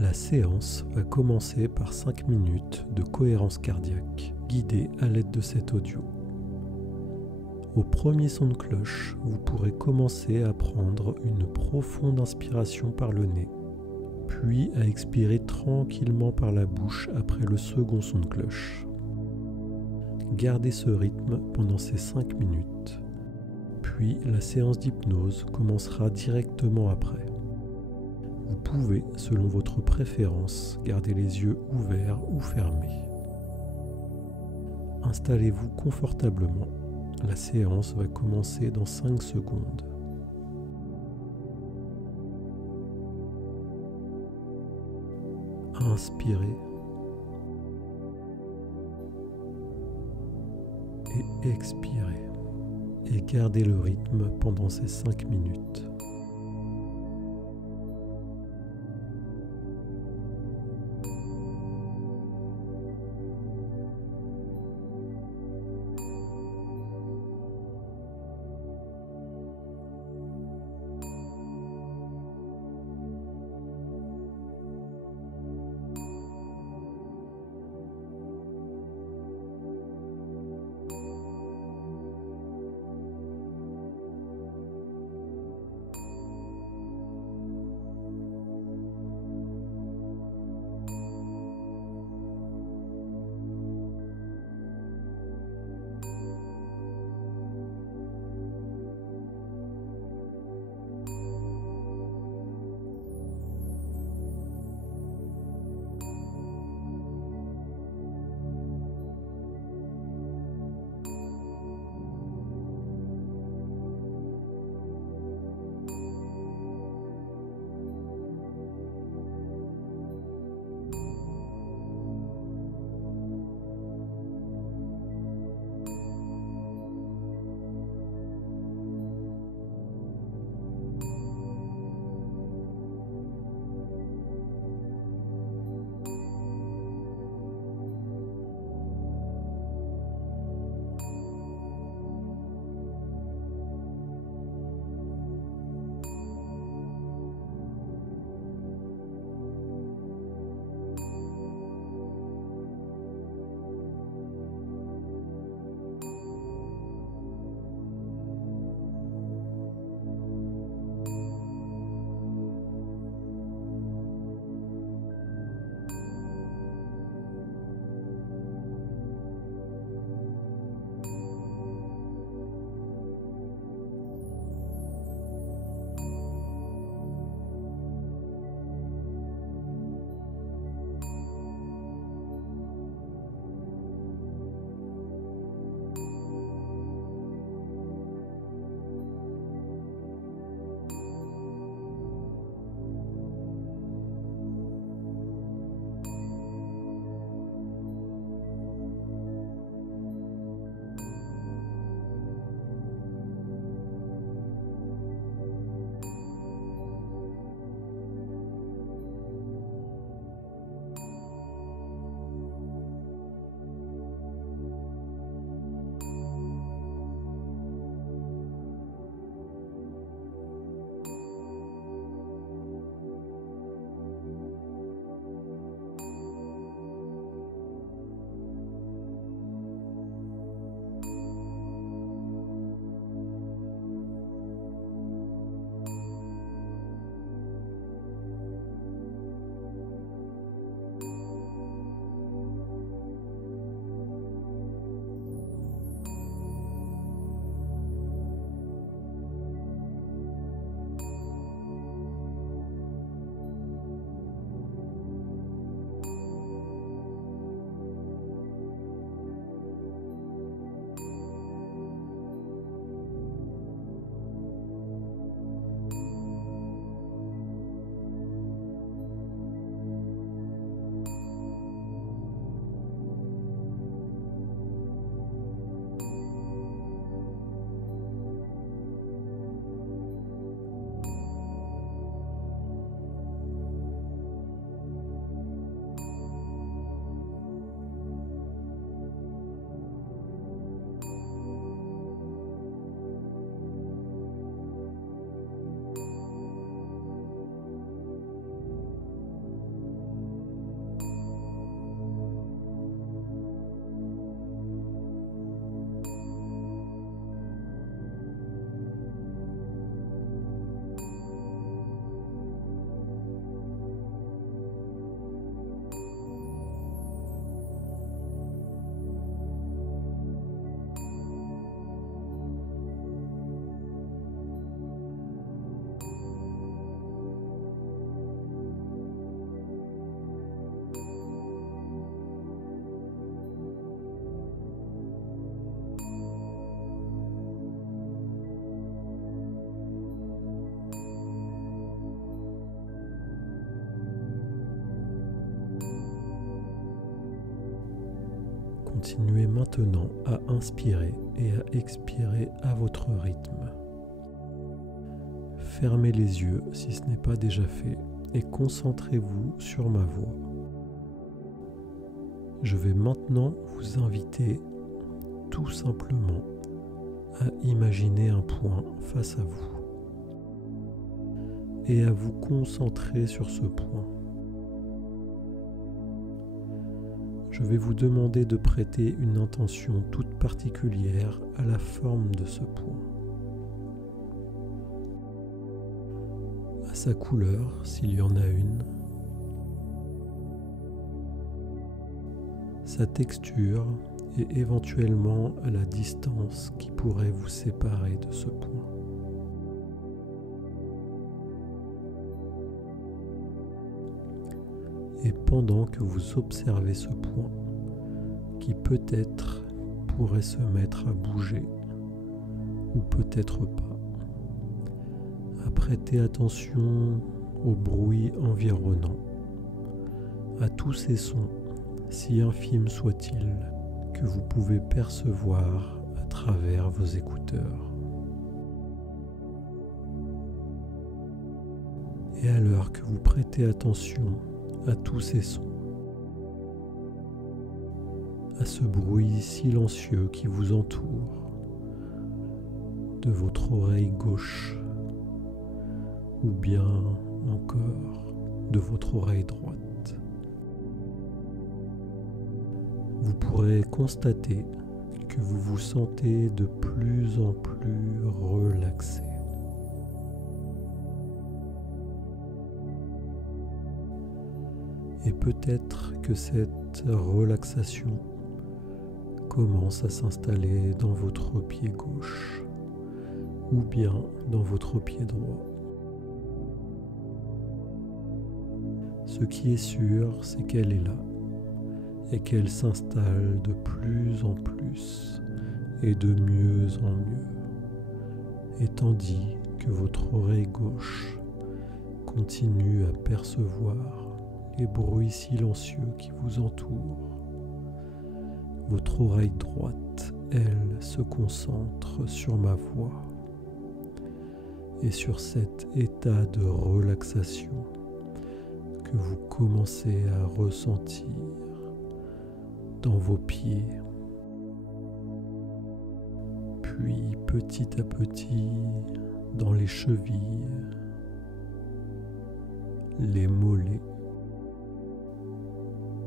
La séance va commencer par 5 minutes de cohérence cardiaque, guidée à l'aide de cet audio. Au premier son de cloche, vous pourrez commencer à prendre une profonde inspiration par le nez, puis à expirer tranquillement par la bouche après le second son de cloche. Gardez ce rythme pendant ces 5 minutes, puis la séance d'hypnose commencera directement après. Vous pouvez, selon votre préférence, garder les yeux ouverts ou fermés. Installez-vous confortablement. La séance va commencer dans 5 secondes. Inspirez et expirez. Et gardez le rythme pendant ces 5 minutes. continuez maintenant à inspirer et à expirer à votre rythme. Fermez les yeux si ce n'est pas déjà fait et concentrez-vous sur ma voix. Je vais maintenant vous inviter tout simplement à imaginer un point face à vous et à vous concentrer sur ce point. Je vais vous demander de prêter une intention toute particulière à la forme de ce point, à sa couleur s'il y en a une, sa texture et éventuellement à la distance qui pourrait vous séparer de ce point. Et pendant que vous observez ce point, qui peut-être pourrait se mettre à bouger, ou peut-être pas, prêtez attention au bruit environnant, à tous ces sons, si infimes soient-ils, que vous pouvez percevoir à travers vos écouteurs. Et alors que vous prêtez attention à tous ces sons, à ce bruit silencieux qui vous entoure, de votre oreille gauche, ou bien encore de votre oreille droite, vous pourrez constater que vous vous sentez de plus en plus relaxé. Et peut-être que cette relaxation commence à s'installer dans votre pied gauche ou bien dans votre pied droit. Ce qui est sûr, c'est qu'elle est là et qu'elle s'installe de plus en plus et de mieux en mieux. Et tandis que votre oreille gauche continue à percevoir les bruits silencieux qui vous entourent, votre oreille droite, elle, se concentre sur ma voix et sur cet état de relaxation que vous commencez à ressentir dans vos pieds, puis petit à petit dans les chevilles, les mollets,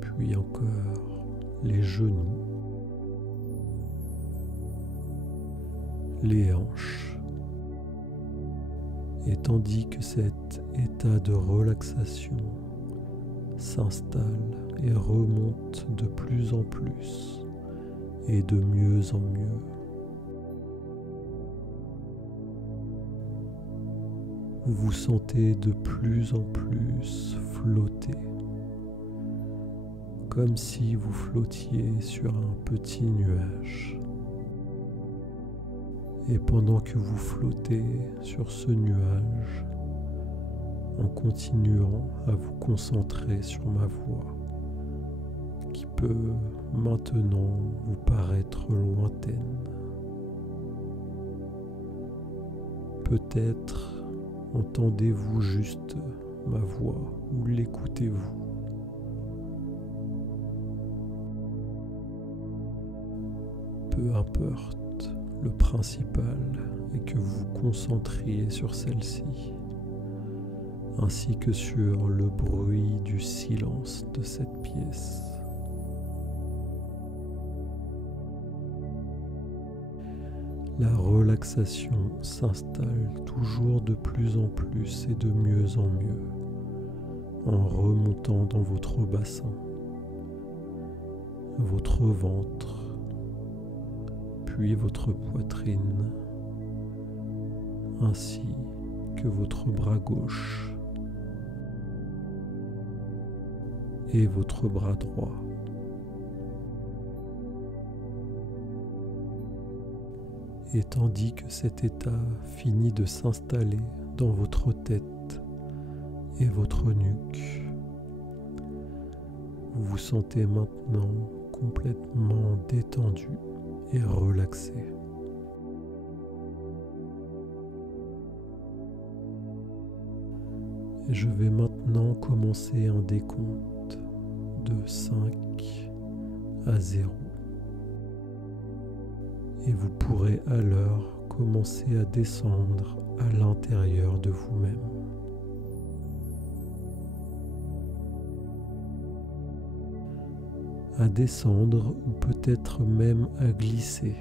puis encore les genoux, les hanches. Et tandis que cet état de relaxation s'installe et remonte de plus en plus et de mieux en mieux, vous vous sentez de plus en plus flotter, comme si vous flottiez sur un petit nuage. Et pendant que vous flottez sur ce nuage, en continuant à vous concentrer sur ma voix, qui peut maintenant vous paraître lointaine. Peut-être entendez-vous juste ma voix ou l'écoutez-vous. Peu importe. Le principal est que vous vous concentriez sur celle-ci, ainsi que sur le bruit du silence de cette pièce. La relaxation s'installe toujours de plus en plus et de mieux en mieux, en remontant dans votre bassin, votre ventre, puis votre poitrine, ainsi que votre bras gauche et votre bras droit. Et tandis que cet état finit de s'installer dans votre tête et votre nuque, vous vous sentez maintenant complètement détendu et relaxé. Et je vais maintenant commencer un décompte de 5 à 0. Et vous pourrez alors commencer à descendre à l'intérieur de vous-même. À descendre ou peut-être même à glisser.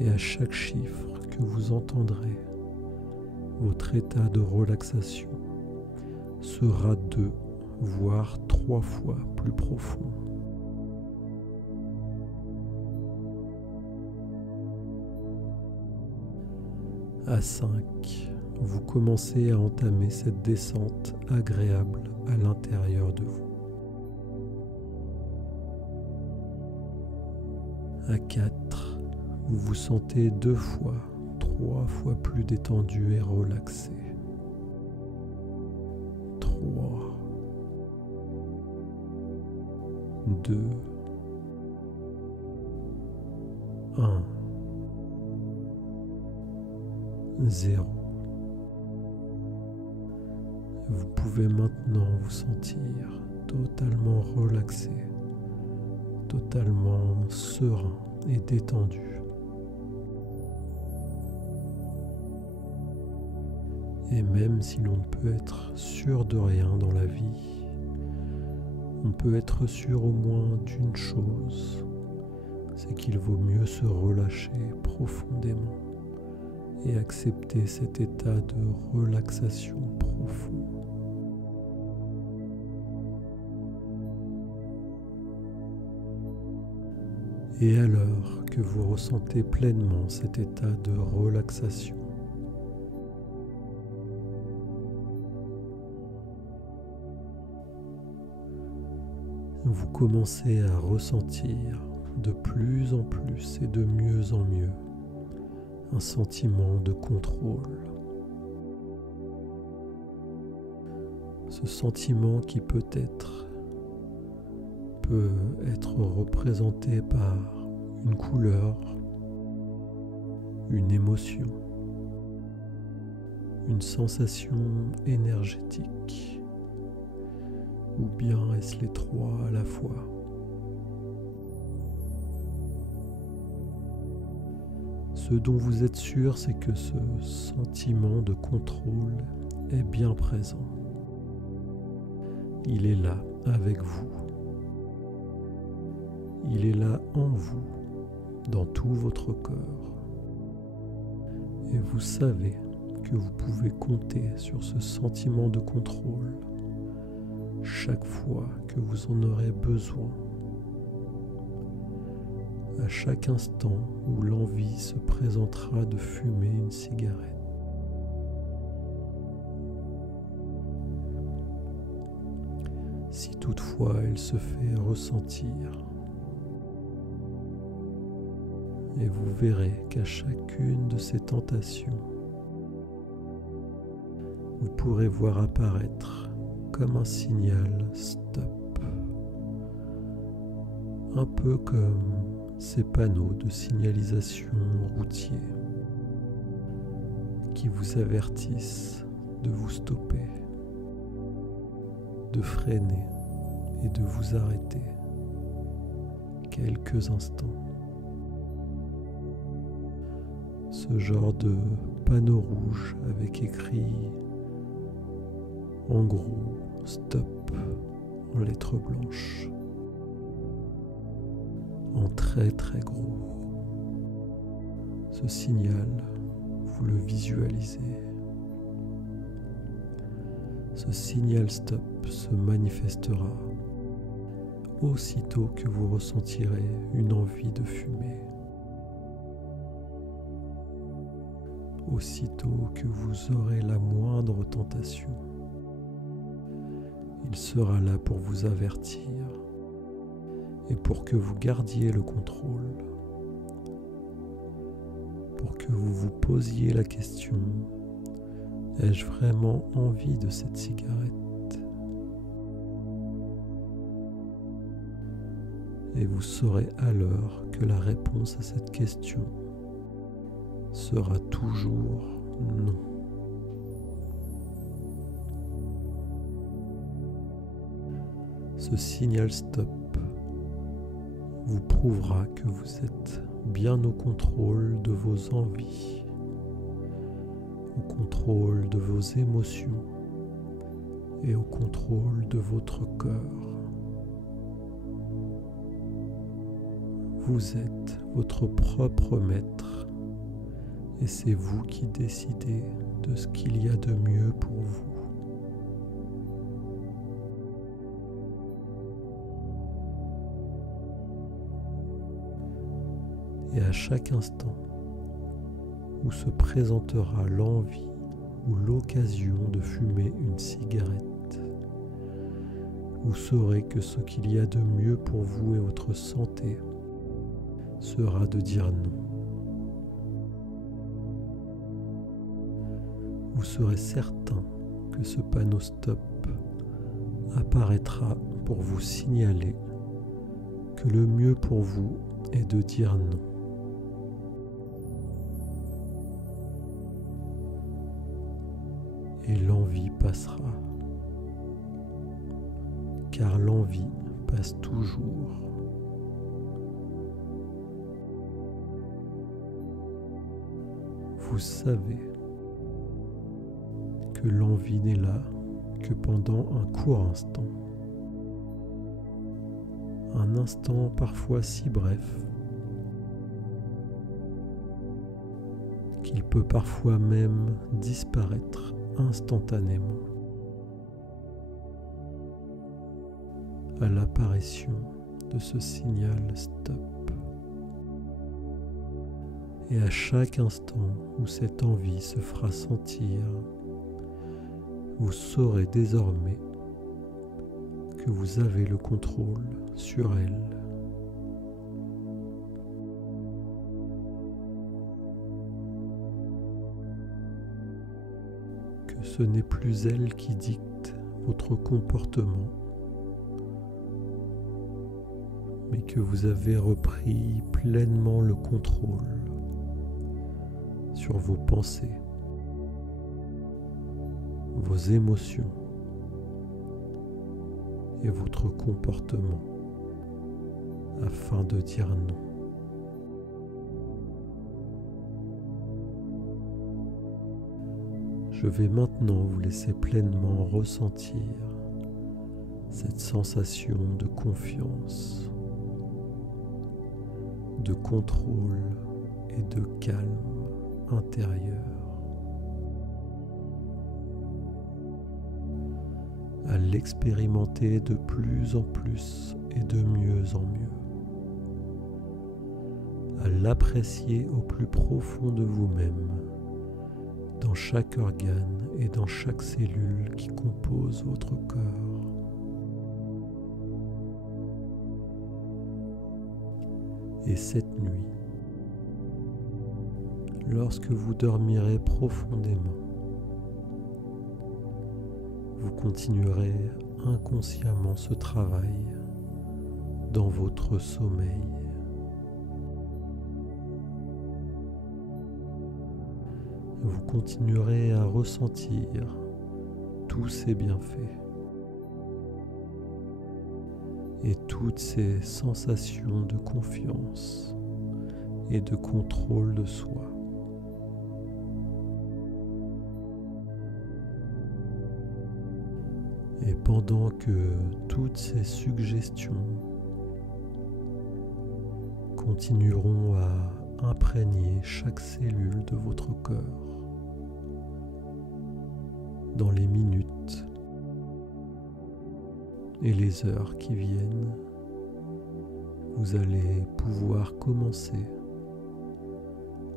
Et à chaque chiffre que vous entendrez, votre état de relaxation sera 2, voire 3 fois plus profond. À 5, vous commencez à entamer cette descente agréable à l'intérieur de vous. À 4, vous vous sentez 2 fois, 3 fois plus détendu et relaxé. 3, 2, 1, 0. Vous pouvez maintenant vous sentir totalement relaxé, totalement serein et détendu. Et même si l'on ne peut être sûr de rien dans la vie, on peut être sûr au moins d'une chose, c'est qu'il vaut mieux se relâcher profondément et accepter cet état de relaxation profond. Et alors que vous ressentez pleinement cet état de relaxation, vous commencez à ressentir de plus en plus et de mieux en mieux un sentiment de contrôle. Ce sentiment qui peut être représenté par une couleur, une émotion, une sensation énergétique, ou bien est-ce les trois à la fois? Ce dont vous êtes sûr, c'est que ce sentiment de contrôle est bien présent. Il est là avec vous. Il est là en vous, dans tout votre corps. Et vous savez que vous pouvez compter sur ce sentiment de contrôle chaque fois que vous en aurez besoin. À chaque instant où l'envie se présentera de fumer une cigarette. Si toutefois elle se fait ressentir. Et vous verrez qu'à chacune de ces tentations, vous pourrez voir apparaître comme un signal stop. Un peu comme ces panneaux de signalisation routiers qui vous avertissent de vous stopper, de freiner et de vous arrêter quelques instants. Ce genre de panneau rouge avec écrit en gros stop en lettres blanches, en très très gros. Ce signal, vous le visualisez. Ce signal stop se manifestera aussitôt que vous ressentirez une envie de fumer. Aussitôt que vous aurez la moindre tentation, il sera là pour vous avertir et pour que vous gardiez le contrôle, pour que vous vous posiez la question: ai-je vraiment envie de cette cigarette? Et vous saurez alors que la réponse à cette question sera toujours non. Ce signal stop vous prouvera que vous êtes bien au contrôle de vos envies, au contrôle de vos émotions et au contrôle de votre corps. Vous êtes votre propre maître et c'est vous qui décidez de ce qu'il y a de mieux pour vous. Et à chaque instant où se présentera l'envie ou l'occasion de fumer une cigarette, vous saurez que ce qu'il y a de mieux pour vous et votre santé sera de dire non. Vous serez certain que ce panneau stop apparaîtra pour vous signaler que le mieux pour vous est de dire non. Et l'envie passera, car l'envie passe toujours. Vous savez que l'envie n'est là que pendant un court instant. Un instant parfois si bref qu'il peut parfois même disparaître instantanément à l'apparition de ce signal stop. Et à chaque instant où cette envie se fera sentir, vous saurez désormais que vous avez le contrôle sur elle. Que ce n'est plus elle qui dicte votre comportement, mais que vous avez repris pleinement le contrôle sur vos pensées, vos émotions et votre comportement afin de dire non. Je vais maintenant vous laisser pleinement ressentir cette sensation de confiance, de contrôle et de calme intérieur. À l'expérimenter de plus en plus et de mieux en mieux. À l'apprécier au plus profond de vous-même, dans chaque organe et dans chaque cellule qui compose votre corps. Et cette nuit, lorsque vous dormirez profondément, vous continuerez inconsciemment ce travail dans votre sommeil. Vous continuerez à ressentir tous ces bienfaits et toutes ces sensations de confiance et de contrôle de soi. Et pendant que toutes ces suggestions continueront à imprégner chaque cellule de votre corps, dans les minutes et les heures qui viennent, vous allez pouvoir commencer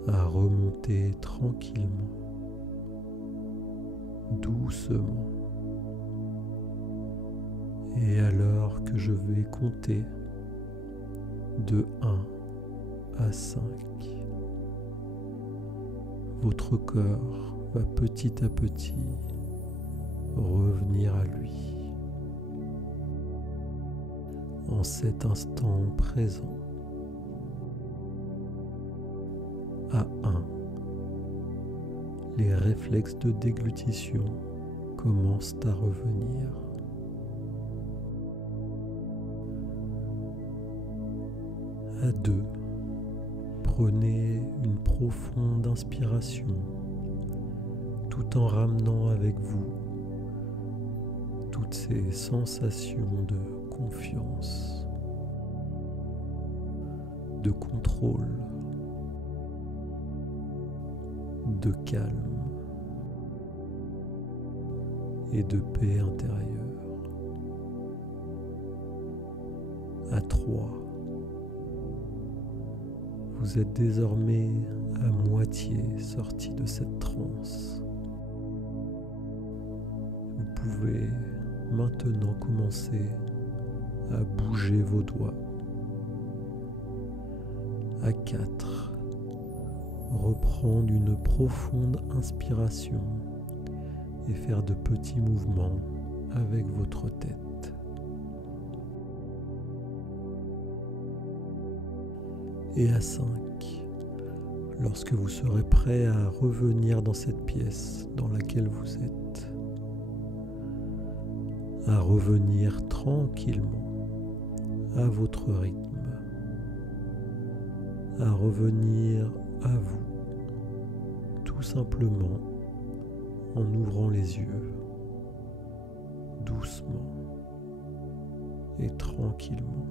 à remonter tranquillement, doucement. Et alors que je vais compter de 1 à 5, votre corps va petit à petit revenir à lui. en cet instant présent. À 1, les réflexes de déglutition commencent à revenir. À 2, prenez une profonde inspiration tout en ramenant avec vous toutes ces sensations de confiance, de contrôle, de calme et de paix intérieure. À 3, vous êtes désormais à moitié sorti de cette transe. Vous pouvez maintenant commencer à bouger vos doigts. À 4, reprendre une profonde inspiration et faire de petits mouvements avec votre tête. Et à 5, lorsque vous serez prêt à revenir dans cette pièce dans laquelle vous êtes, à revenir tranquillement à votre rythme, à revenir à vous, tout simplement en ouvrant les yeux, doucement et tranquillement.